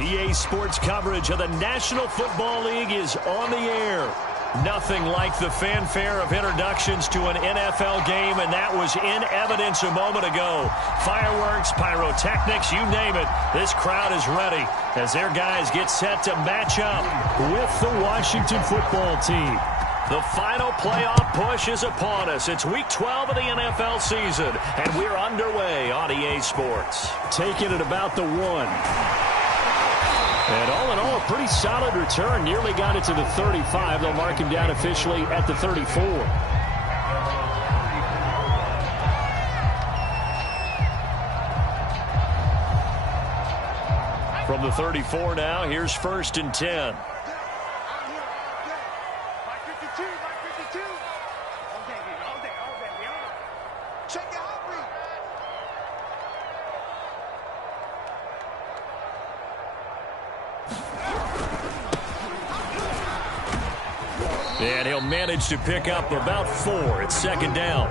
EA Sports coverage of the National Football League is on the air. Nothing like the fanfare of introductions to an NFL game, and that was in evidence a moment ago. Fireworks, pyrotechnics, you name it. This crowd is ready as their guys get set to match up with the Washington football team. The final playoff push is upon us. It's Week 12 of the NFL season, and we're underway on EA Sports. Taking it about the 1. And all in all, a pretty solid return. Nearly got it to the 35. They'll mark him down officially at the 34. From the 34 now, here's 1st and 10. And he'll manage to pick up about 4. It's 2nd down.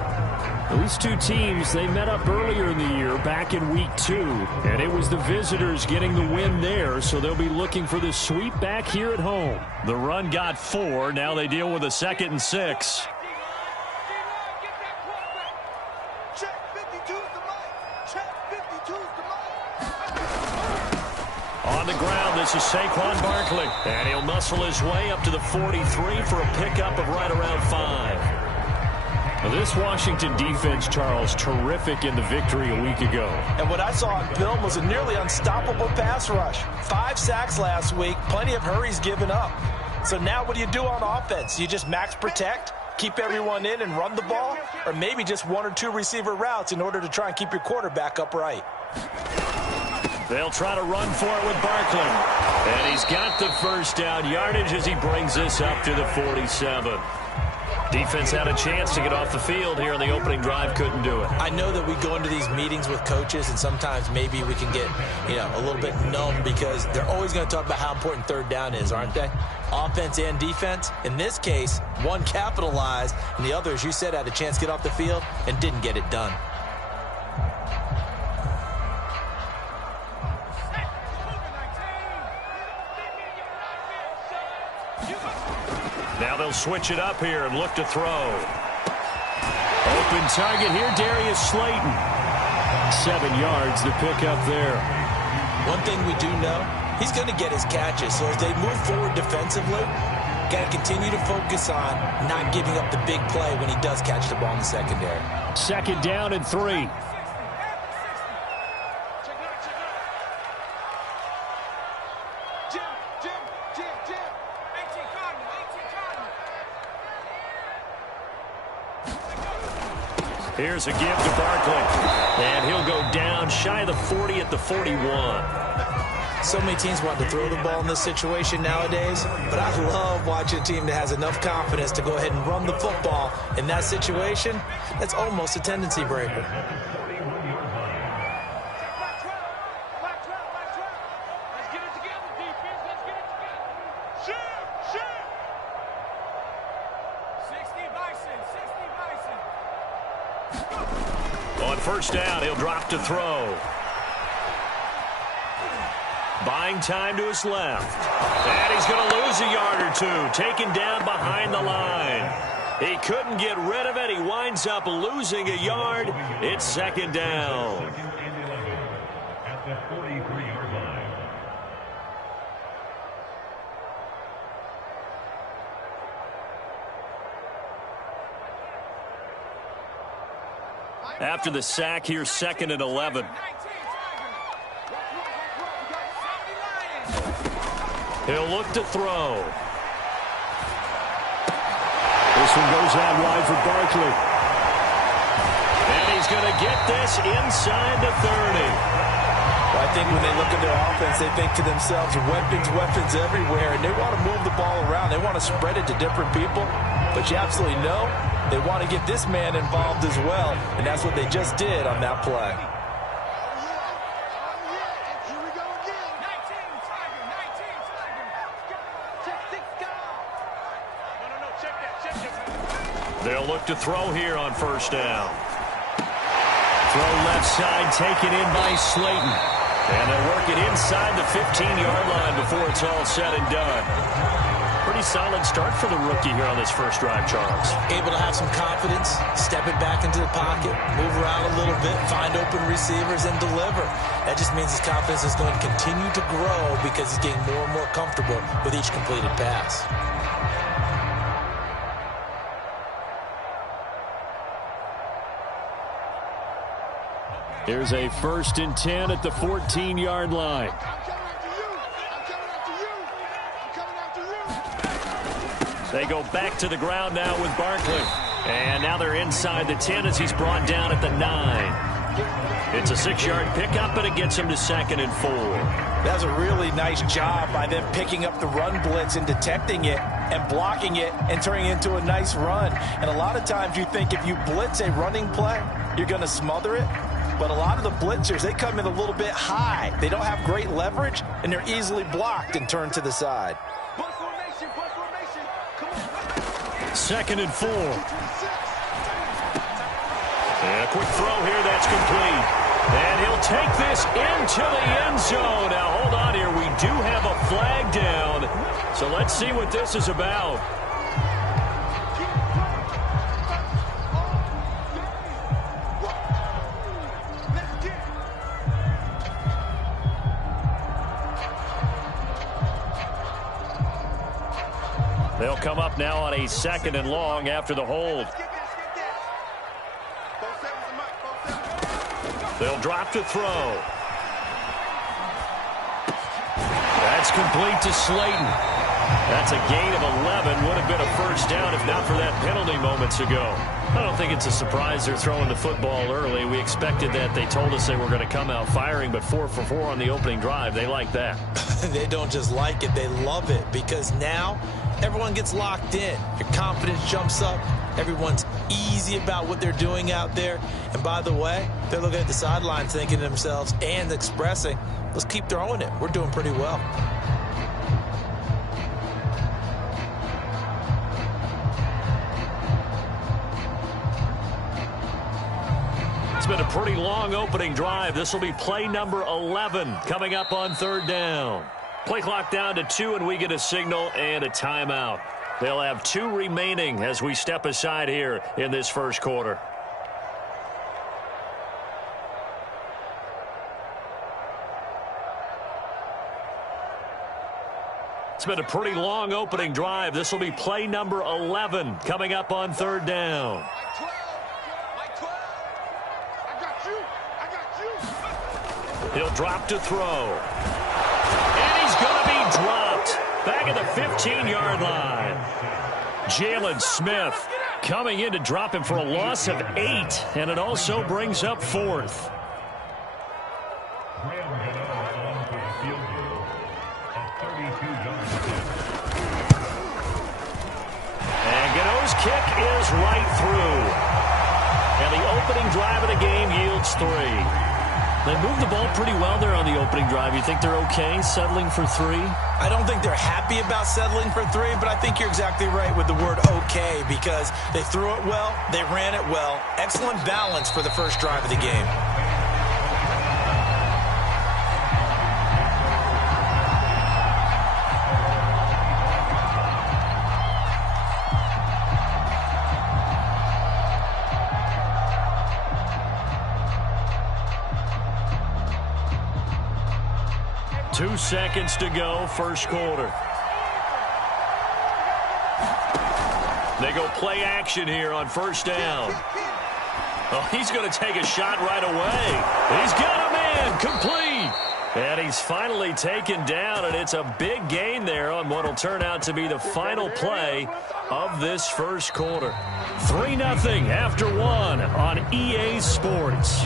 These two teams, they met up earlier in the year back in Week 2. And it was the visitors getting the win there, so they'll be looking for the sweep back here at home. The run got 4. Now they deal with a 2nd and 6. On the ground, this is Saquon Barkley. And he'll muscle his way up to the 43 for a pickup of right around 5. Now, this Washington defense, Charles, terrific in the victory a week ago. And what I saw on film was a nearly unstoppable pass rush. 5 sacks last week, plenty of hurries given up. So now what do you do on offense? You just max protect, keep everyone in and run the ball? Or maybe just 1 or 2 receiver routes in order to try and keep your quarterback upright? They'll try to run for it with Barkley. And he's got the 1st down yardage as he brings this up to the 47. Defense had a chance to get off the field here on the opening drive, couldn't do it. I know that we go into these meetings with coaches, and sometimes maybe we can get, a little bit numb because they're always going to talk about how important 3rd down is, aren't they? Offense and defense. In this case, one capitalized, and the other, as you said, had a chance to get off the field and didn't get it done. Now they'll switch it up here and look to throw. Open target here, Darius Slayton. 7 yards to pick up there. One thing we do know, he's going to get his catches. So as they move forward defensively, got to continue to focus on not giving up the big play when he does catch the ball in the secondary. 2nd down and 3. Here's a give to Barkley. And he'll go down shy of the 40 at the 41. So many teams want to throw the ball in this situation nowadays, but I love watching a team that has enough confidence to go ahead and run the football. In that situation, that's almost a tendency breaker. On 1st down, he'll drop to throw. Buying time to his left. And he's going to lose a yard or 2. Taken down behind the line. He couldn't get rid of it. He winds up losing a yard. It's 2nd down. At the 43-yard line. After the sack, here's 2nd and 11. He'll look to throw. This one goes out wide for Barkley. And he's going to get this inside the 30. Well, I think when they look at their offense, they think to themselves, weapons everywhere, and they want to move the ball around. They want to spread it to different people. But you absolutely know they want to get this man involved as well, and that's what they just did on that play. They'll look to throw here on 1st down. Throw left side taken in by Slayton. And they'll work it inside the 15-yard line before it's all said and done. Pretty solid start for the rookie here on this first drive, Charles. Able to have some confidence, step it back into the pocket, move around a little bit, find open receivers, and deliver. That just means his confidence is going to continue to grow because he's getting more and more comfortable with each completed pass. Here's a 1st and 10 at the 14-yard line. They go back to the ground now with Barkley. And now they're inside the 10 as he's brought down at the 9. It's a 6-yard pickup, and it gets him to 2nd and 4. That's a really nice job by them picking up the run blitz and detecting it and blocking it and turning it into a nice run. And a lot of times you think if you blitz a running play, you're going to smother it. But a lot of the blitzers, they come in a little bit high. They don't have great leverage, and they're easily blocked and turned to the side. 2nd and 4. And a quick throw here, that's complete. And he'll take this into the end zone. Now, hold on here. We do have a flag down. So let's see what this is about. They'll come up now on a 2nd and long after the hold. They'll drop to throw. That's complete to Slayton. That's a gain of 11. Would have been a first down if not for that penalty moments ago. I don't think it's a surprise they're throwing the football early. We expected that. They told us they were going to come out firing, but 4 for 4 on the opening drive. They like that. They don't just like it, they love it, because now everyone gets locked in. Your confidence jumps up. Everyone's easy about what they're doing out there. And by the way, they're looking at the sidelines thinking to themselves and expressing, let's keep throwing it. We're doing pretty well. It's been a pretty long opening drive. This will be play number 11 coming up on 3rd down. Play clock down to 2, and we get a signal and a timeout. They'll have 2 remaining as we step aside here in this first quarter. It's been a pretty long opening drive. This will be play number 11 coming up on 3rd down. He'll drop to throw. And he's going to be dropped back at the 15-yard line. Jalen Smith coming in to drop him for a loss of 8, and it also brings up 4th. And Gano's kick is right through. And the opening drive of the game yields 3. They moved the ball pretty well there on the opening drive. You think they're okay settling for 3? I don't think they're happy about settling for 3, but I think you're exactly right with the word okay, because they threw it well, they ran it well. Excellent balance for the first drive of the game. Two seconds to go, first quarter. They go play action here on 1st down. Oh, he's going to take a shot right away. He's got a man, complete. And he's finally taken down, and it's a big gain there on what will turn out to be the final play of this first quarter. 3-0 after 1 on EA Sports.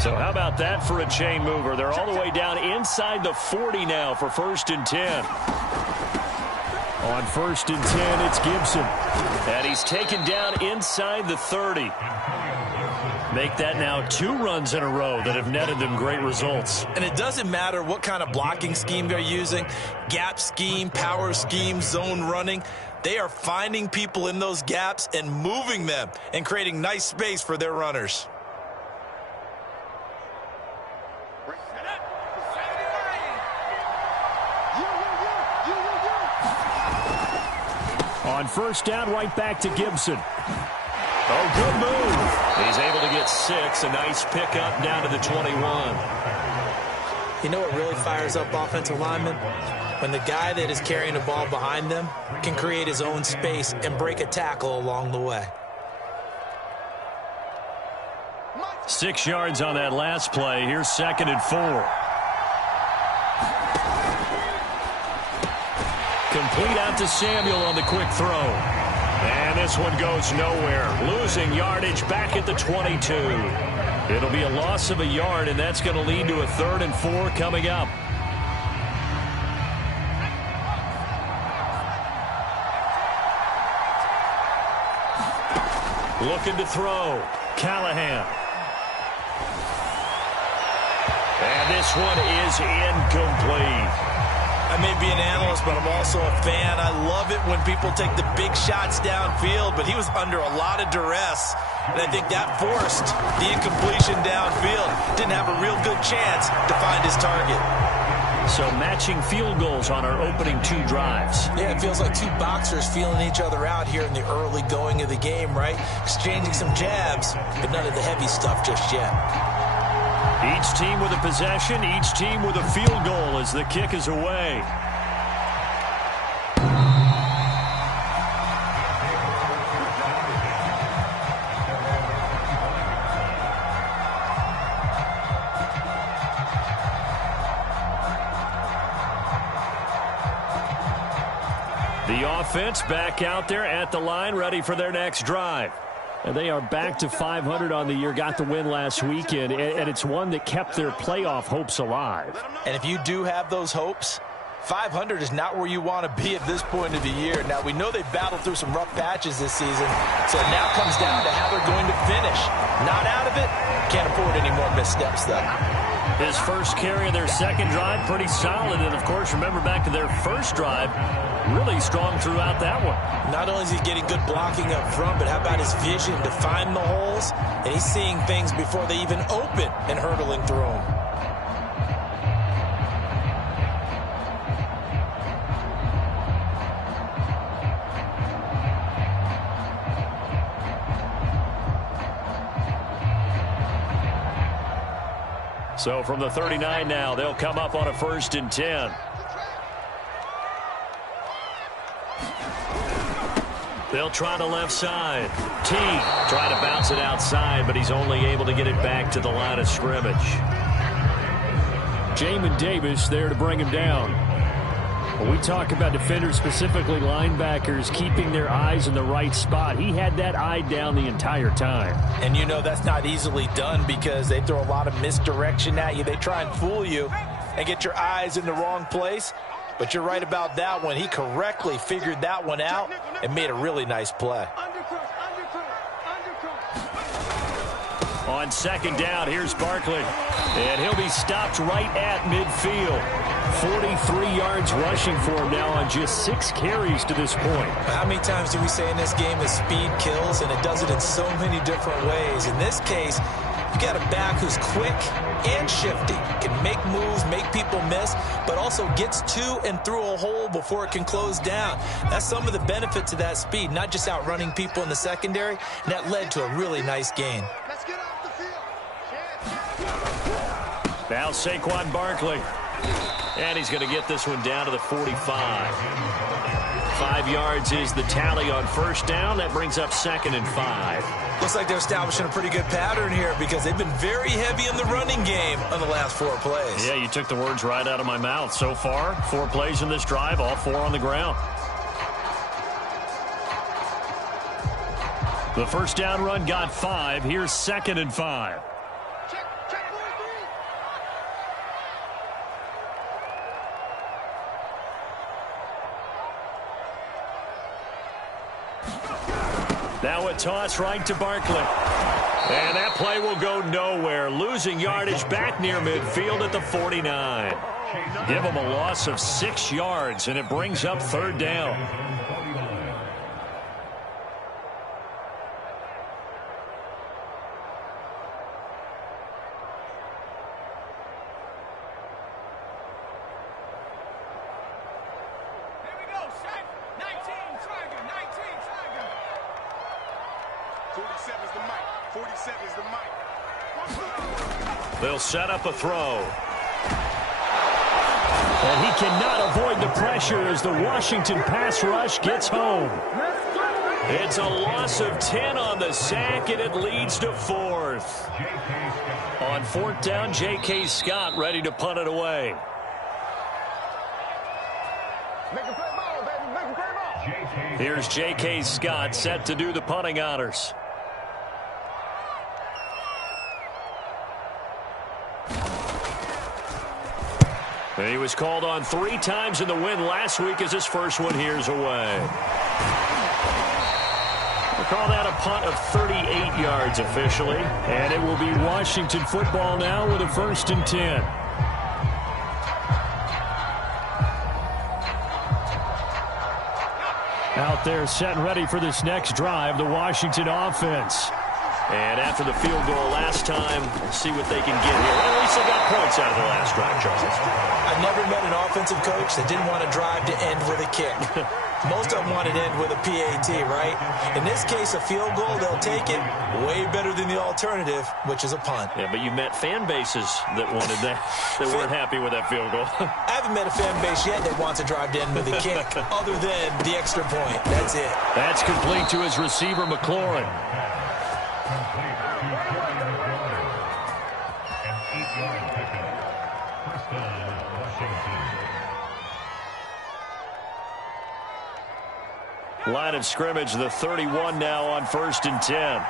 So how about that for a chain mover? They're all the way down inside the 40 now for 1st and 10. On 1st and 10, it's Gibson. And he's taken down inside the 30. Make that now 2 runs in a row that have netted them great results. And it doesn't matter what kind of blocking scheme they're using, gap scheme, power scheme, zone running. They are finding people in those gaps and moving them and creating nice space for their runners. On first down, right back to Gibson. Oh, good move. He's able to get 6. A nice pickup down to the 21. You know what really fires up offensive linemen? When the guy that is carrying the ball behind them can create his own space and break a tackle along the way. 6 yards on that last play. Here's 2nd and 4. Complete out to Samuel on the quick throw. And this one goes nowhere. Losing yardage back at the 22. It'll be a loss of a yard, and that's going to lead to a 3rd and 4 coming up. Looking to throw. Callahan. And this one is incomplete. I may be an analyst, but I'm also a fan. I love it when people take the big shots downfield, but he was under a lot of duress, and I think that forced the incompletion downfield. Didn't have a real good chance to find his target. So matching field goals on our opening 2 drives. Yeah, it feels like 2 boxers feeling each other out here in the early going of the game, right? Exchanging some jabs, but none of the heavy stuff just yet. Each team with a possession, each team with a field goal as the kick is away. The offense back out there at the line, ready for their next drive. And they are back to 500 on the year, got the win last weekend, and it's one that kept their playoff hopes alive. And if you do have those hopes, 500 is not where you want to be at this point of the year. Now, we know they've battled through some rough patches this season, so it now comes down to how they're going to finish. Not out of it, can't afford any more missteps, though. His first carry of their second drive, pretty solid. And, of course, remember back to their first drive, really strong throughout that one. Not only is he getting good blocking up front, but how about his vision to find the holes? And he's seeing things before they even open and hurdling through them. So from the 39 now, they'll come up on a 1st and 10. They'll try the left side. T try to bounce it outside, but he's only able to get it back to the line of scrimmage. Jamin Davis there to bring him down. When we talk about defenders, specifically linebackers, keeping their eyes in the right spot, he had that eye down the entire time. And you know that's not easily done because they throw a lot of misdirection at you. They try and fool you and get your eyes in the wrong place. But you're right about that one. He correctly figured that one out and made a really nice play. On 2nd down, here's Barkley. And he'll be stopped right at midfield. 43 yards rushing for him now on just 6 carries to this point. How many times do we say in this game that speed kills, and it does it in so many different ways? In this case, you got a back who's quick and shifty, can make moves, make people miss, but also gets to and through a hole before it can close down. That's some of the benefits of that speed, not just outrunning people in the secondary, and that led to a really nice gain. Now Saquon Barkley. And he's going to get this one down to the 45. 5 yards is the tally on 1st down. That brings up 2nd and 5. Looks like they're establishing a pretty good pattern here because they've been very heavy in the running game on the last 4 plays. Yeah, you took the words right out of my mouth. So far, 4 plays in this drive, all 4 on the ground. The 1st down run got 5. Here's 2nd and 5. Now a toss right to Barkley. And that play will go nowhere, losing yardage back near midfield at the 49. Give them a loss of 6 yards, and it brings up third down. They'll set up a throw. And he cannot avoid the pressure as the Washington pass rush gets home. It's a loss of 10 on the sack, and it leads to fourth. On fourth down, J.K. Scott ready to punt it away. Here's J.K. Scott set to do the punting honors. He was called on 3 times in the win last week as his first one here's away. We'll call that a punt of 38 yards officially. And it will be Washington football now with a 1st and 10. Out there set and ready for this next drive, the Washington offense. And after the field goal last time, we'll see what they can get here. Well, at least they got points out of the last drive, Charles. I've never met an offensive coach that didn't want to drive to end with a kick. Most of them want to end with a PAT, right? In this case, a field goal, they'll take it. Way better than the alternative, which is a punt. Yeah, but you met fan bases that wanted that, that weren't happy with that field goal. I haven't met a fan base yet that wants to drive to end with a kick, other than the extra point. That's it. That's complete to his receiver, McLaurin. Line of scrimmage, the 31 now on 1st and 10.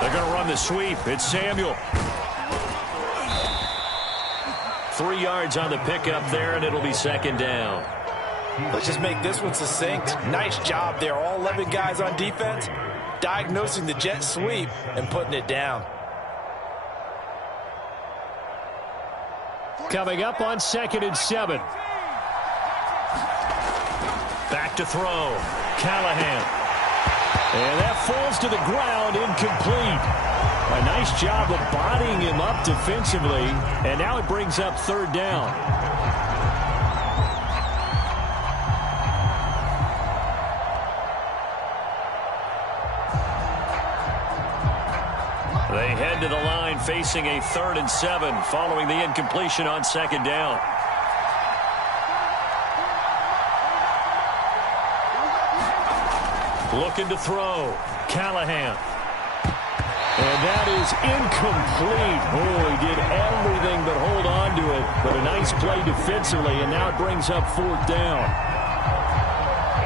They're going to run the sweep. It's Samuel. 3 yards on the pickup there, and it'll be 2nd down. Let's just make this one succinct. Nice job there. All 11 guys on defense diagnosing the jet sweep and putting it down. Coming up on 2nd and 7. Back to throw. Callahan. And that falls to the ground, incomplete. A nice job of bodying him up defensively. And now it brings up 3rd down. They head to the line facing a 3rd and 7 following the incompletion on 2nd down. Looking to throw. Callahan. And that is incomplete. Oh, he did everything but hold on to it. But a nice play defensively, and now it brings up 4th down.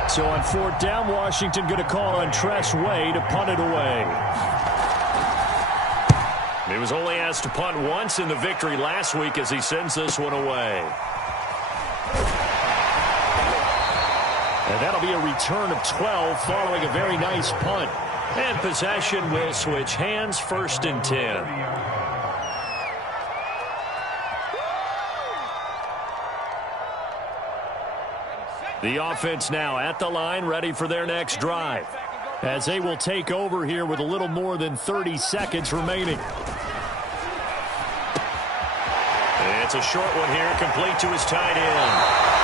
So on 4th down, Washington going to call on Tress Way to punt it away. He was only asked to punt once in the victory last week as he sends this one away. And that'll be a return of 12 following a very nice punt. And possession will switch hands, 1st and 10. The offense now at the line, ready for their next drive, as they will take over here with a little more than 30 seconds remaining. It's a short one here, complete to his tight end.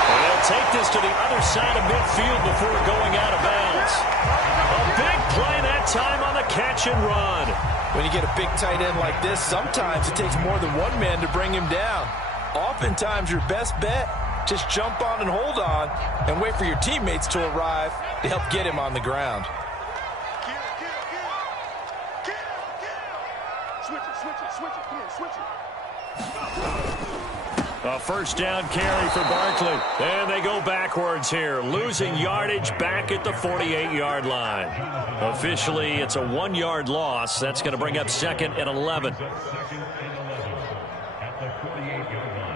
And he'll take this to the other side of midfield before going out of bounds. A big play that time on the catch and run. When you get a big tight end like this, sometimes it takes more than one man to bring him down. Oftentimes, your best bet, just jump on and hold on and wait for your teammates to arrive to help get him on the ground. Switch it. A 1st down carry for Barkley. And they go backwards here, losing yardage back at the 48-yard line. Officially, it's a 1-yard loss. That's going to bring up 2nd and 11. At the 48-yard line.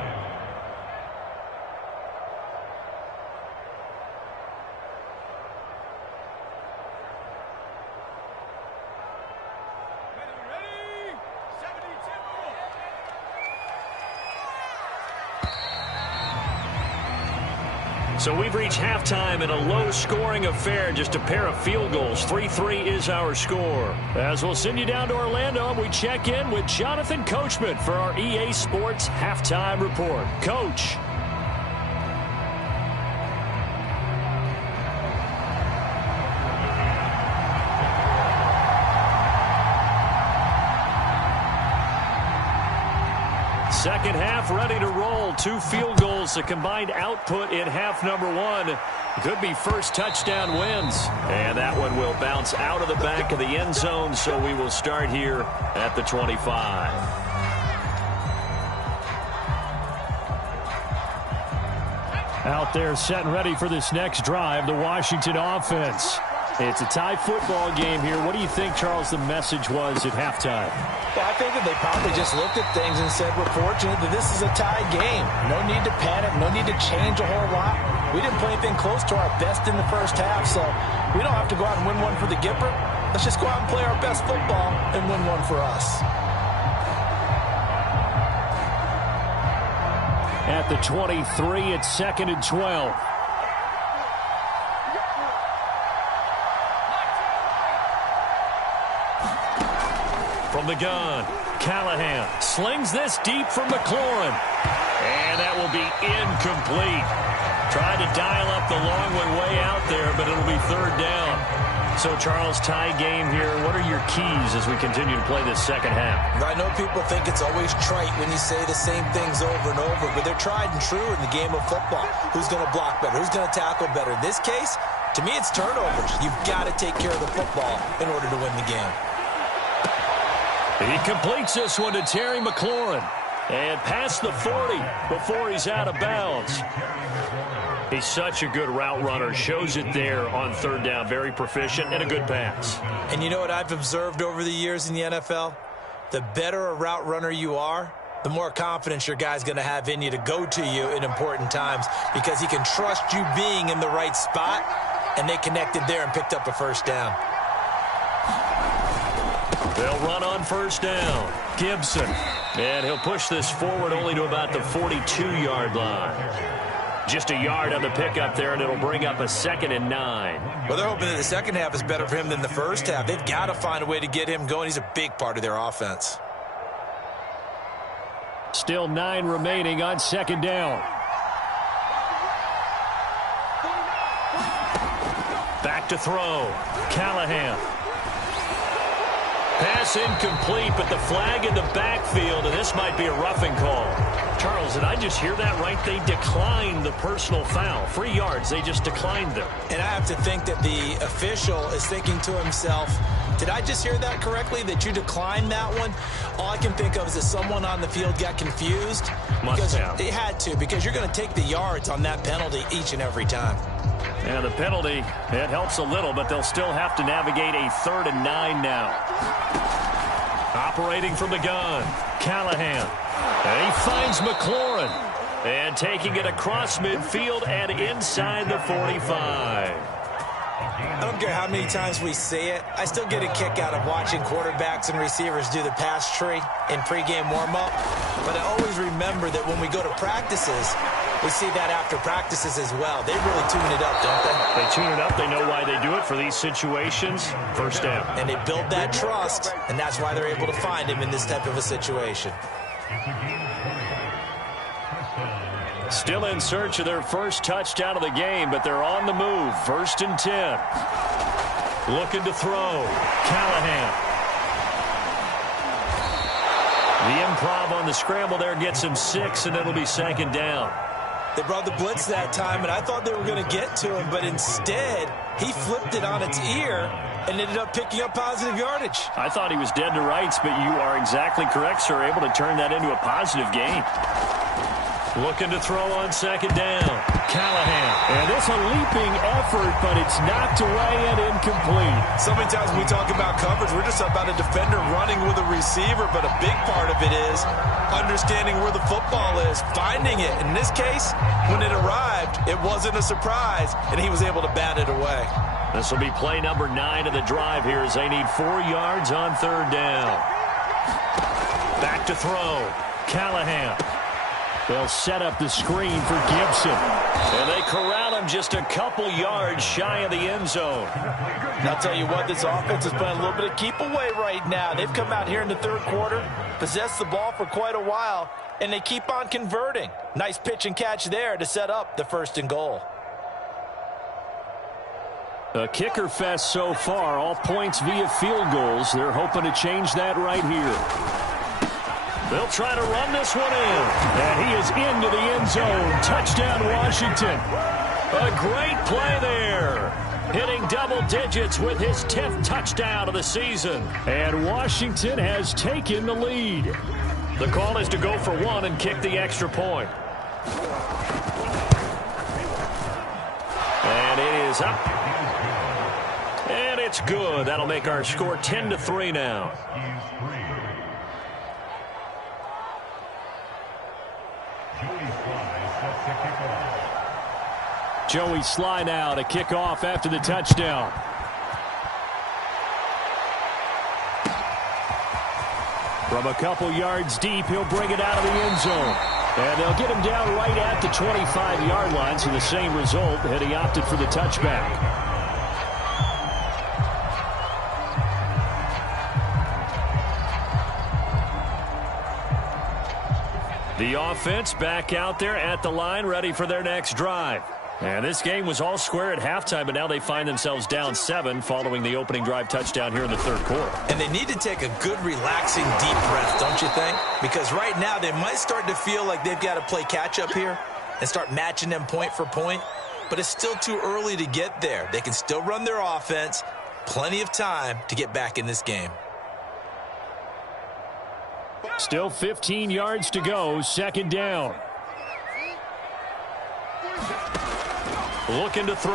So we've reached halftime in a low-scoring affair, just a pair of field goals. 3-3 is our score. As we'll send you down to Orlando, we check in with Jonathan Coachman for our EA Sports Halftime Report. Coach. Second half ready to roll. 2 field goals, the combined output in half number 1. Could be first touchdown wins. And that one will bounce out of the back of the end zone, so we will start here at the 25. Out there set and ready for this next drive, the Washington offense. It's a tie football game here. What do you think, Charles, the message was at halftime? Well, I think that they probably just looked at things and said, we're fortunate that this is a tie game. No need to panic, no need to change a whole lot. We didn't play anything close to our best in the first half, so we don't have to go out and win one for the Gipper. Let's just go out and play our best football and win one for us. At the 23, it's 2nd and 12. From the gun, Callahan slings this deep from McLaurin. And that will be incomplete. Tried to dial up the long one way out there, but it'll be 3rd down. So, Charles, tie game here. What are your keys as we continue to play this second half? I know people think it's always trite when you say the same things over and over, but they're tried and true in the game of football. Who's going to block better? Who's going to tackle better? In this case, to me, it's turnovers. You've got to take care of the football in order to win the game. He completes this one to Terry McLaurin. And past the 40 before he's out of bounds. He's such a good route runner. Shows it there on 3rd down. Very proficient and a good pass. And you know what I've observed over the years in the NFL? The better a route runner you are, the more confidence your guy's going to have in you to go to you in important times because he can trust you being in the right spot, and they connected there and picked up a 1st down. They'll run on 1st down. Gibson. And he'll push this forward only to about the 42-yard line. Just a yard on the pickup there, and it'll bring up a 2nd and 9. Well, they're hoping that the second half is better for him than the first half. They've got to find a way to get him going. He's a big part of their offense. Still 9 remaining on 2nd down. Back to throw. Callahan. Pass incomplete, but the flag in the backfield, and this might be a roughing call. Charles, did I just hear that right? They declined the personal foul. 3 yards, they just declined them. And I have to think that the official is thinking to himself, did I just hear that correctly, that you declined that one? All I can think of is that someone on the field got confused. Must have. They had to, because you're going to take the yards on that penalty each and every time. And the penalty, it helps a little, but they'll still have to navigate a 3rd and 9 now. Operating from the gun, Callahan. And he finds McLaurin. And taking it across midfield and inside the 45. I don't care how many times we say it, I still get a kick out of watching quarterbacks and receivers do the pass tree in pregame warm-up. But I always remember that when we go to practices, we see that after practices as well. They really tune it up, don't they? They tune it up. They know why they do it for these situations. 1st down. And they build that trust, and that's why they're able to find him in this type of a situation. Still in search of their first touchdown of the game, but they're on the move. 1st and 10. Looking to throw. Callahan. The improv on the scramble there gets him 6, and it'll be 2nd down. They brought the blitz that time, and I thought they were going to get to him, but instead, he flipped it on its ear and ended up picking up positive yardage. I thought he was dead to rights, but you are exactly correct, sir. Able to turn that into a positive gain. Looking to throw on 2nd down. Callahan. And it's a leaping effort, but it's knocked away and incomplete. So many times when we talk about coverage, we're just about a defender running with a receiver, but a big part of it is understanding where the football is, finding it. In this case, when it arrived, it wasn't a surprise, and he was able to bat it away. This will be play number 9 of the drive here as they need 4 yards on 3rd down. Back to throw. Callahan. They'll set up the screen for Gibson. And they corral him just a couple yards shy of the end zone. And I'll tell you what, this offense is playing a little bit of keep away right now. They've come out here in the third quarter, possessed the ball for quite a while, and they keep on converting. Nice pitch and catch there to set up the 1st and goal. A kicker fest so far, all points via field goals. They're hoping to change that right here. They'll try to run this one in. And he is into the end zone. Touchdown, Washington. A great play there. Hitting double digits with his 10th touchdown of the season. And Washington has taken the lead. The call is to go for one and kick the extra point. And it is up. And it's good. That'll make our score 10-3 now. Joey Sly now to kick off after the touchdown. From a couple yards deep, he'll bring it out of the end zone. And they'll get him down right at the 25-yard line, so the same result had he opted for the touchback. The offense back out there at the line, ready for their next drive. And this game was all square at halftime, but now they find themselves down 7 following the opening drive touchdown here in the third quarter. And they need to take a good, relaxing, deep breath, don't you think? Because right now they might start to feel like they've got to play catch-up here and start matching them point for point. But it's still too early to get there. They can still run their offense. Plenty of time to get back in this game. Still 15 yards to go, 2nd down. Looking to throw.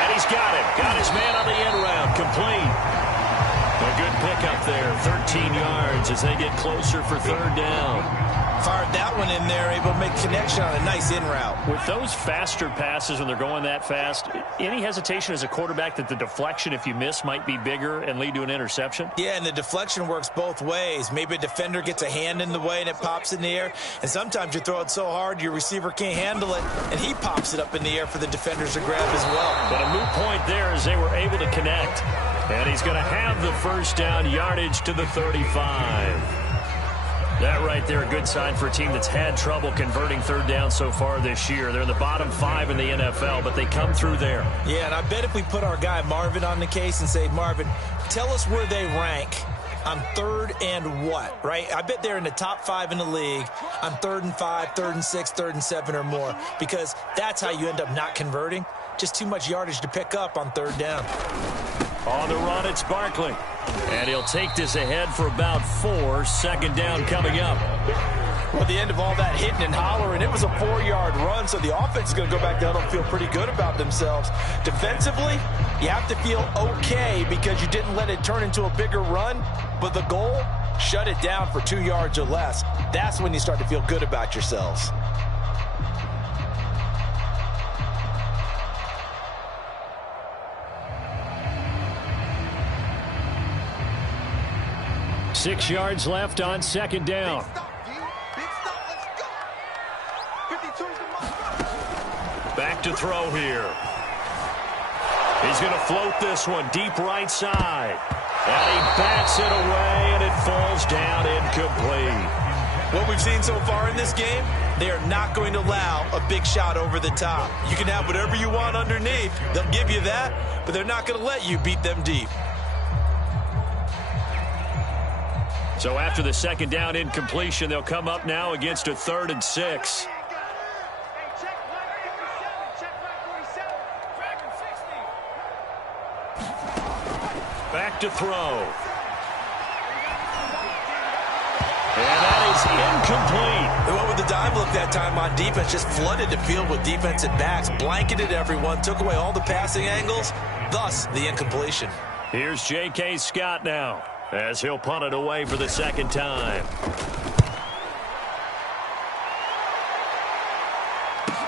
And he's got it. Got his man on the end round. Complete. A good pickup there. 13 yards as they get closer for 3rd down. Fired that one in there, able to make connection on a nice in route. With those faster passes when they're going that fast, any hesitation as a quarterback that the deflection, if you miss, might be bigger and lead to an interception? Yeah, and the deflection works both ways. Maybe a defender gets a hand in the way and it pops in the air. And sometimes you throw it so hard your receiver can't handle it, and he pops it up in the air for the defenders to grab as well. But a moot point there as they were able to connect. And he's going to have the 1st down, yardage to the 35. That right there, a good sign for a team that's had trouble converting 3rd down so far this year. They're in the bottom 5 in the NFL, but they come through there. Yeah, and I bet if we put our guy Marvin on the case and say, Marvin, tell us where they rank on 3rd and what, right? I bet they're in the top 5 in the league on 3rd and 5, 3rd and 6, 3rd and 7 or more, because that's how you end up not converting. Just too much yardage to pick up on 3rd down. On the run, it's Barkley. And he'll take this ahead for about 4. 2nd down coming up. Well, at the end of all that hitting and hollering, it was a 4-yard run, so the offense is going to go back down and feel pretty good about themselves. Defensively, you have to feel okay because you didn't let it turn into a bigger run, but the goal, shut it down for 2 yards or less. That's when you start to feel good about yourselves. Six yards left on 2nd down. Back to throw here. He's going to float this one deep right side. And he bats it away, and it falls down incomplete. What we've seen so far in this game, they are not going to allow a big shot over the top. You can have whatever you want underneath. They'll give you that, but they're not going to let you beat them deep. So after the 2nd down incompletion, they'll come up now against a 3rd and 6. Back to throw. And that is incomplete. They went with the dime look that time on defense, just flooded the field with defensive backs, blanketed everyone, took away all the passing angles, thus the incompletion. Here's J.K. Scott now, as he'll punt it away for the 2nd time.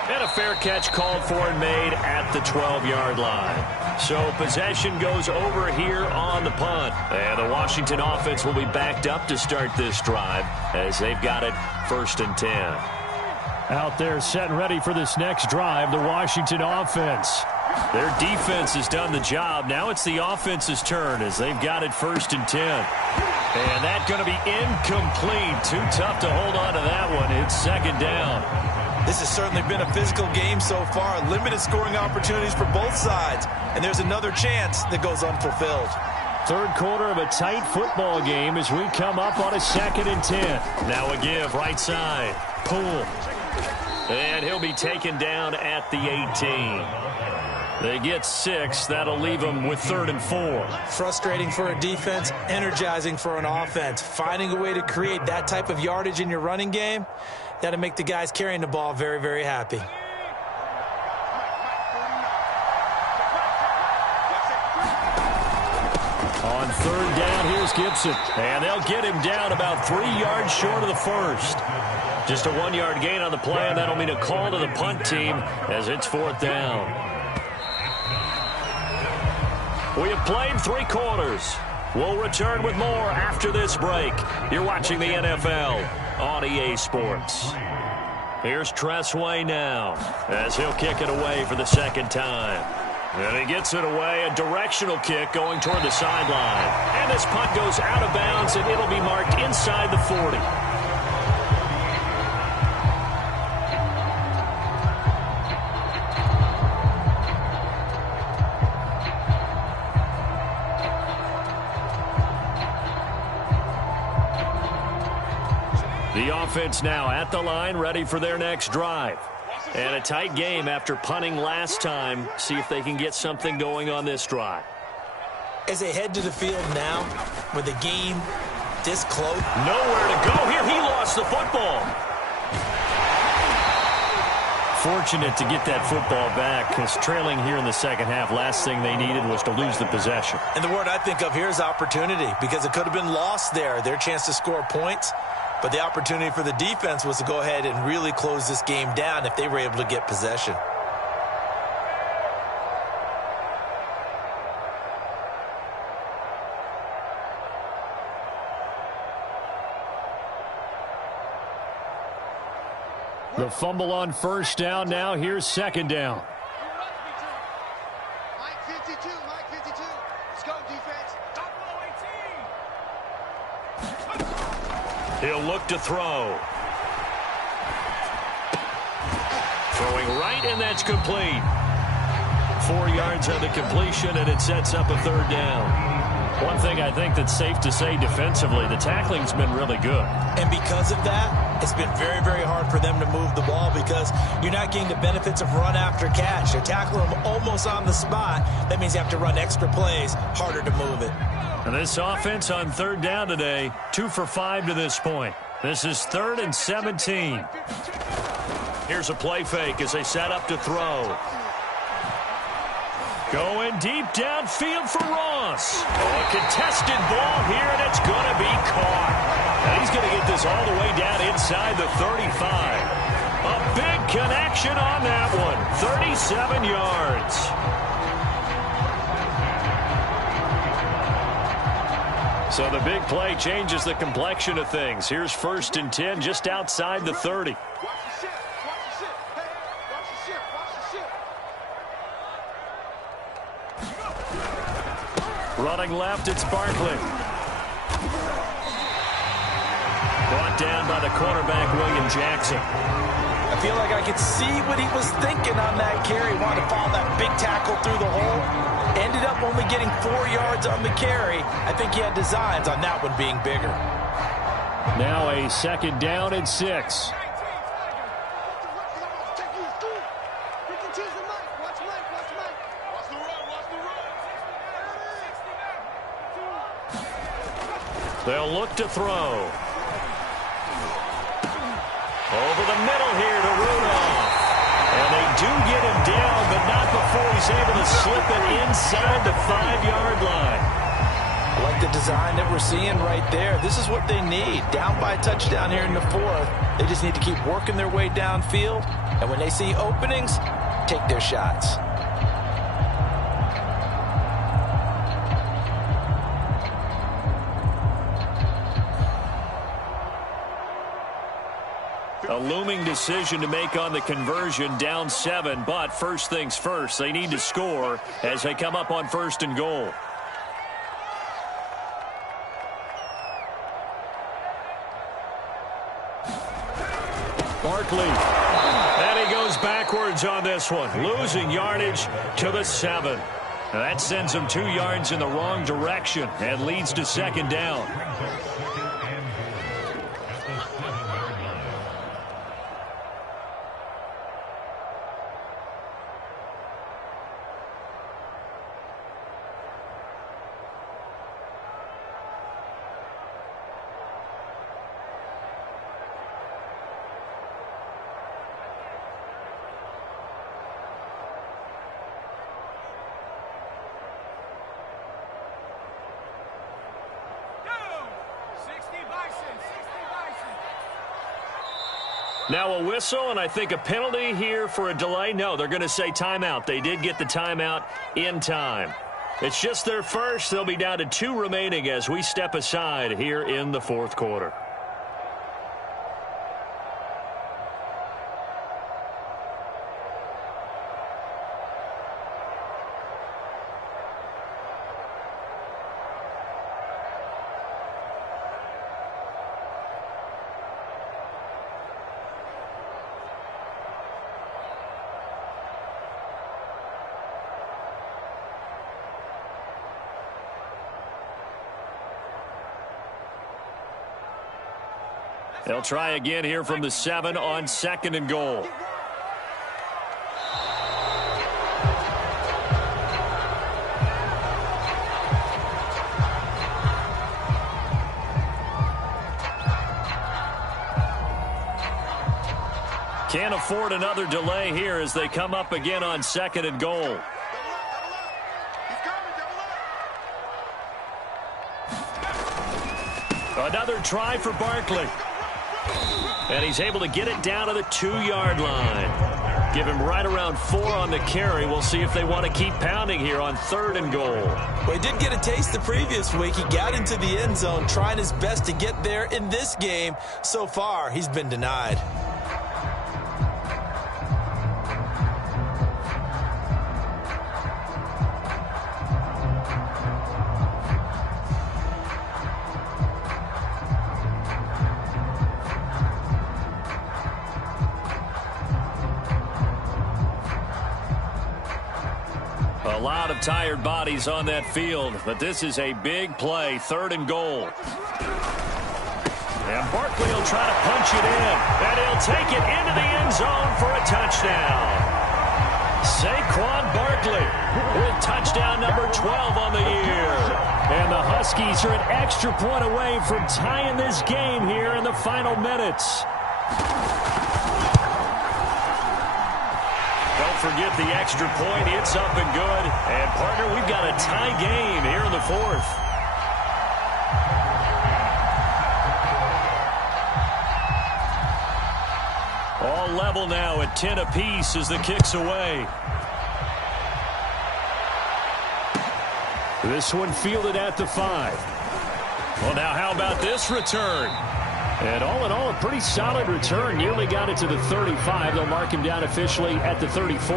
And a fair catch called for and made at the 12-yard line. So possession goes over here on the punt. And the Washington offense will be backed up to start this drive as they've got it 1st and 10. Out there set and ready for this next drive, the Washington offense. Their defense has done the job. Now it's the offense's turn as they've got it 1st and 10. And that's going to be incomplete. Too tough to hold on to that one. It's 2nd down. This has certainly been a physical game so far. Limited scoring opportunities for both sides. And there's another chance that goes unfulfilled. 3rd quarter of a tight football game as we come up on a 2nd and 10. Now a give right side. Poole. And he'll be taken down at the 18. They get 6. That'll leave them with 3rd and 4. Frustrating for a defense, energizing for an offense. Finding a way to create that type of yardage in your running game, that'll make the guys carrying the ball very, very happy. On 3rd down, here's Gibson. And they'll get him down about 3 yards short of the 1st. Just a 1-yard gain on the play, and that'll mean a call to the punt team as it's 4th down. We have played 3 quarters. We'll return with more after this break. You're watching the NFL on EA Sports. Here's Tressway now as he'll kick it away for the 2nd time. And he gets it away, a directional kick going toward the sideline. And this punt goes out of bounds, and it'll be marked inside the 40. The offense now at the line, ready for their next drive. And a tight game after punting last time. See if they can get something going on this drive. As they head to the field now, with the game this close. Nowhere to go here. He lost the football. Fortunate to get that football back, because trailing here in the 2nd half, last thing they needed was to lose the possession. And the word I think of here is opportunity, because it could have been lost there. Their chance to score points. But the opportunity for the defense was to go ahead and really close this game down if they were able to get possession. The fumble on 1st down. Now here's 2nd down. Mike 52, Mike 52. Let's go, defense. He'll look to throw. Throwing right, and that's complete. 4 yards on the completion, and it sets up a 3rd down. One thing I think that's safe to say defensively, the tackling's been really good. And because of that, it's been very, very hard for them to move the ball because you're not getting the benefits of run after catch. They're tackling them almost on the spot. That means you have to run extra plays, harder to move it. And this offense on 3rd down today, 2 for 5 to this point. This is 3rd and 17. Here's a play fake as they set up to throw. Going deep downfield for Ross. Oh, a contested ball here, and it's going to be caught. And he's going to get this all the way down inside the 35. A big connection on that one. 37 yards. So the big play changes the complexion of things. Here's 1st and 10 just outside the 30. Running left, it's Barkley. Brought down by the cornerback, William Jackson. I feel like I could see what he was thinking on that carry. Wanted to follow that big tackle through the hole. Ended up only getting 4 yards on the carry. I think he had designs on that one being bigger. Now a 2nd down and 6. They'll look to throw. Over the middle here to Rudolph. And they do get him down, but not before he's able to slip it inside the 5-yard line. Like the design that we're seeing right there. This is what they need. Down by a touchdown here in the fourth. They just need to keep working their way downfield. And when they see openings, take their shots. A looming decision to make on the conversion, down 7. But first things first, they need to score as they come up on 1st and goal. Barkley. And he goes backwards on this one, losing yardage to the 7. That sends him 2 yards in the wrong direction and leads to 2nd down. Now a whistle, and I think a penalty here for a delay. No, they're going to say timeout. They did get the timeout in time. It's just their first. They'll be down to 2 remaining as we step aside here in the 4th quarter. They'll try again here from the 7 on 2nd and goal. Can't afford another delay here as they come up again on 2nd and goal. Another try for Barkley. And he's able to get it down to the 2-yard line. Give him right around 4 on the carry. We'll see if they want to keep pounding here on 3rd and goal. Well, he did get a taste the previous week. He got into the end zone, trying his best to get there in this game. So far, he's been denied. A lot of tired bodies on that field, but this is a big play, 3rd and goal. And Barkley will try to punch it in, and he'll take it into the end zone for a touchdown. Saquon Barkley with touchdown number 12 on the year. And the Huskies are an extra point away from tying this game here in the final minutes. Forget the extra point. It's up and good. And, partner, we've got a tie game here in the 4th. All level now at 10 apiece as the kick's away. This one fielded at the 5. Well, now how about this return? And all in all, a pretty solid return. Nearly got it to the 35. They'll mark him down officially at the 34.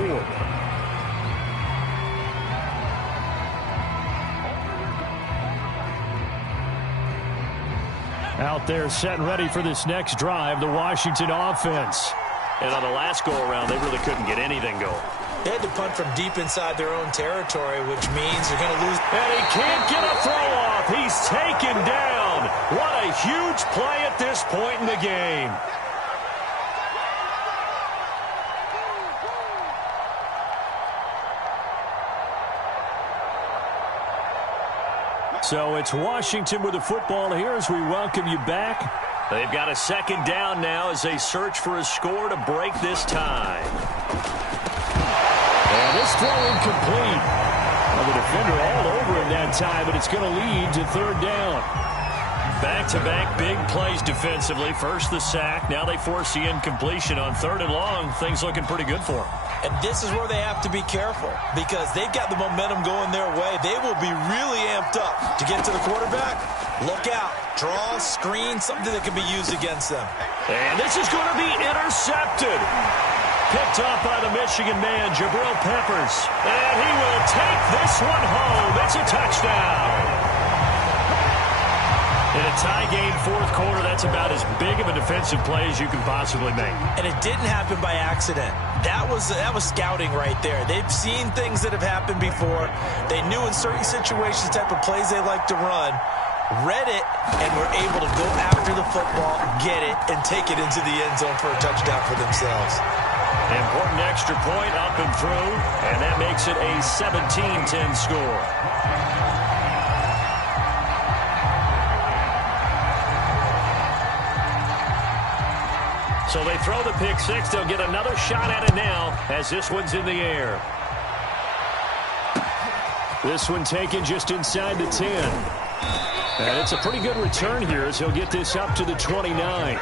Out there set and ready for this next drive, the Washington offense. And on the last go-around, they really couldn't get anything going. They had to punt from deep inside their own territory, which means they're going to lose. And he can't get a throw off. He's taken down. What a huge play at this point in the game. So it's Washington with the football here as we welcome you back. They've got a 2nd down now as they search for a score to break this tie. And this throw incomplete. Well, the defender all over him that time, but it's going to lead to third down. Back-to-back big plays defensively. First the sack. Now they force the incompletion on third and long. Things looking pretty good for them. And this is where they have to be careful because they've got the momentum going their way. They will be really amped up to get to the quarterback. Look out. Draw, screen, something that can be used against them. And this is going to be intercepted. Picked off by the Michigan man, Jabril Peppers. And he will take this one home. It's a touchdown. In a tie game, fourth quarter, that's about as big of a defensive play as you can possibly make. And it didn't happen by accident. That was scouting right there. They've seen things that have happened before. They knew in certain situations the type of plays they like to run, read it, and were able to go after the football, get it, and take it into the end zone for a touchdown for themselves. Important extra point up and through, and that makes it a 17-10 score. So they throw the pick six. They'll get another shot at it now as this one's in the air. This one taken just inside the 10. And it's a pretty good return here as he'll get this up to the 29.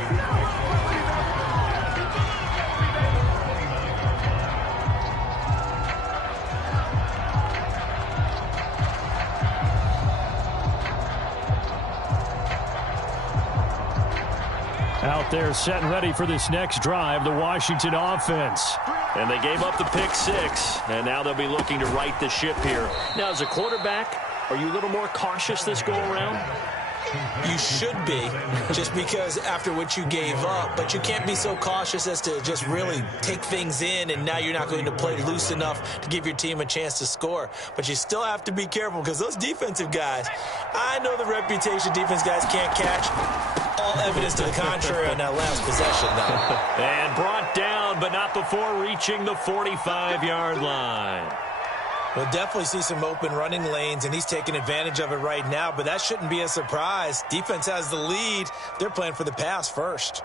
Out there set and ready for this next drive, the Washington offense. And they gave up the pick six, and now they'll be looking to right the ship here. Now, as a quarterback, are you a little more cautious this go-around? You should be, just because after what you gave up, but you can't be so cautious as to just really take things in, and now you're not going to play loose enough to give your team a chance to score. But you still have to be careful because those defensive guys, I know the reputation defense guys can't catch. All evidence to the contrary on that last possession, though. And brought down, but not before reaching the 45-yard line. We'll definitely see some open running lanes, and he's taking advantage of it right now, but that shouldn't be a surprise. Defense has the lead. They're playing for the pass first.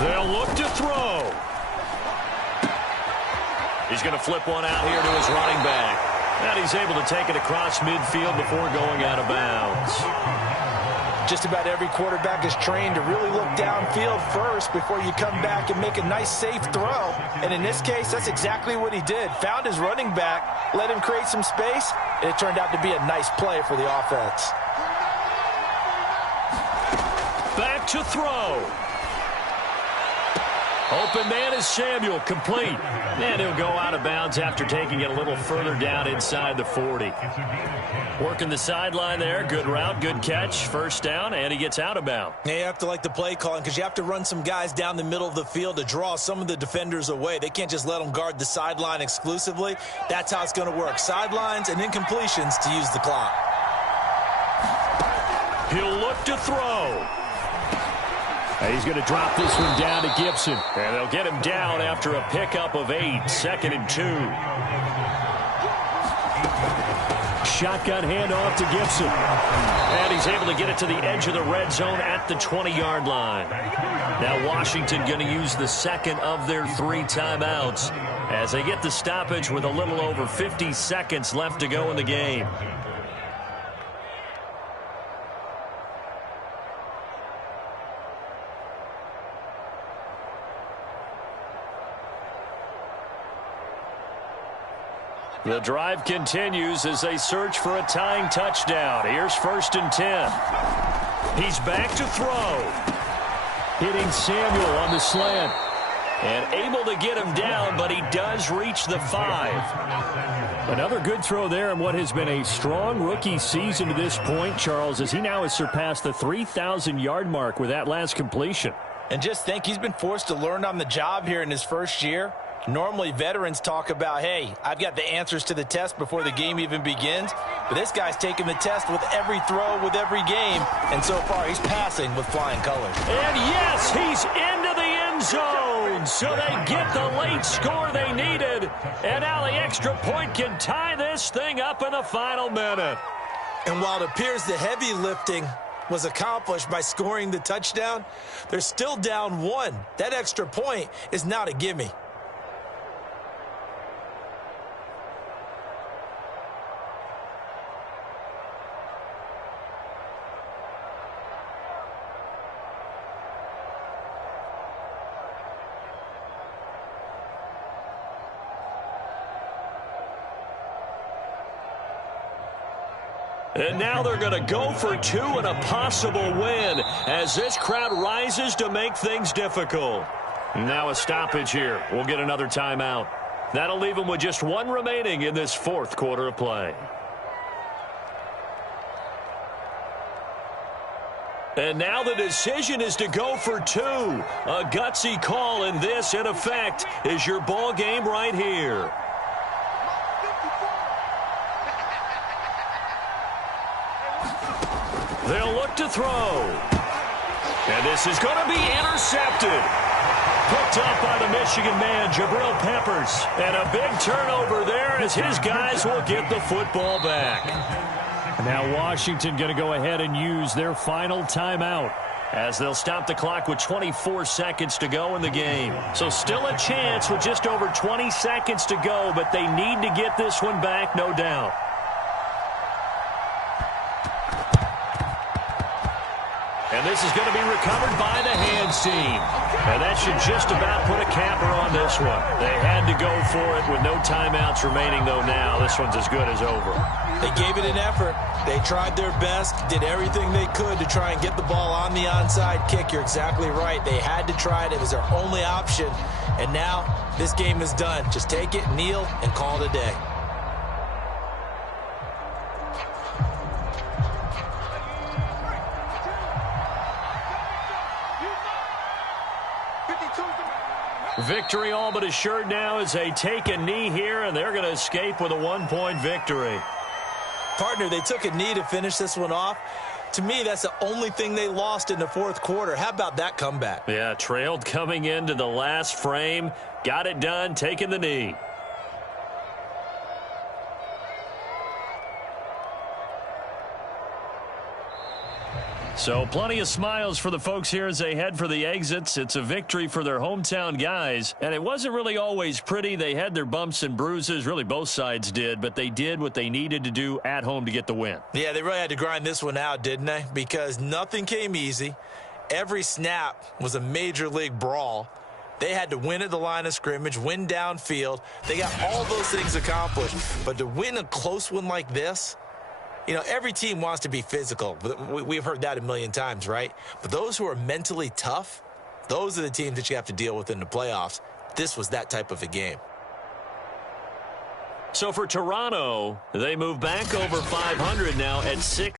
They'll look to throw. He's going to flip one out here to his running back. And he's able to take it across midfield before going out of bounds. Just about every quarterback is trained to really look downfield first before you come back and make a nice, safe throw. And in this case, that's exactly what he did. Found his running back, let him create some space, and it turned out to be a nice play for the offense. Back to throw. Open man is Samuel, complete. And he'll go out of bounds after taking it a little further down inside the 40. Working the sideline there. Good route, good catch. First down, and he gets out of bounds. Yeah, you have to like the play calling because you have to run some guys down the middle of the field to draw some of the defenders away. They can't just let them guard the sideline exclusively. That's how it's going to work. Sidelines and incompletions to use the clock. He'll look to throw. And he's going to drop this one down to Gibson. And they'll get him down after a pickup of 8. 2nd and 2. Shotgun handoff to Gibson. And he's able to get it to the edge of the red zone at the 20-yard line. Now Washington going to use the second of their 3 timeouts as they get the stoppage with a little over 50 seconds left to go in the game. The drive continues as they search for a tying touchdown. Here's 1st and 10. He's back to throw. Hitting Samuel on the slant. And able to get him down, but he does reach the 5. Another good throw there in what has been a strong rookie season to this point, Charles, as he now has surpassed the 3,000-yard mark with that last completion. And just think, he's been forced to learn on the job here in his first year. Normally, veterans talk about, hey, I've got the answers to the test before the game even begins. But this guy's taking the test with every throw, with every game. And so far, he's passing with flying colors. And yes, he's into the end zone. So they get the late score they needed. And now the extra point can tie this thing up in the final minute. And while it appears the heavy lifting was accomplished by scoring the touchdown, they're still down 1. That extra point is not a gimme. And now they're going to go for 2 and a possible win as this crowd rises to make things difficult. Now a stoppage here. We'll get another timeout. That'll leave them with just 1 remaining in this 4th quarter of play. And now the decision is to go for 2. A gutsy call, and this, in effect, is your ball game right here. They'll look to throw. And this is going to be intercepted. Picked up by the Michigan man, Jabril Peppers. And a big turnover there as his guys will get the football back. And now Washington going to go ahead and use their final timeout as they'll stop the clock with 24 seconds to go in the game. So still a chance with just over 20 seconds to go, but they need to get this one back, no doubt. And this is going to be recovered by the hands team. And that should just about put a capper on this one. They had to go for it with no timeouts remaining, though now. This one's as good as over. They gave it an effort. They tried their best, did everything they could to try and get the ball on the onside kick. You're exactly right. They had to try it. It was their only option. And now this game is done. Just take it, kneel, and call it a day. Victory all but assured now as they take a knee here, and they're going to escape with a 1-point victory. Partner, they took a knee to finish this one off. To me, that's the only thing they lost in the 4th quarter. How about that comeback? Yeah, trailed coming into the last frame. Got it done, taking the knee. So plenty of smiles for the folks here as they head for the exits. It's a victory for their hometown guys. And it wasn't really always pretty. They had their bumps and bruises. Really, both sides did. But they did what they needed to do at home to get the win. Yeah, they really had to grind this one out, didn't they? Because nothing came easy. Every snap was a major league brawl. They had to win at the line of scrimmage, win downfield. They got all those things accomplished. But to win a close one like this, you know, every team wants to be physical. We've heard that a million times, right? But those who are mentally tough, those are the teams that you have to deal with in the playoffs. This was that type of a game. So for Toronto, they move back over 500 now at 6.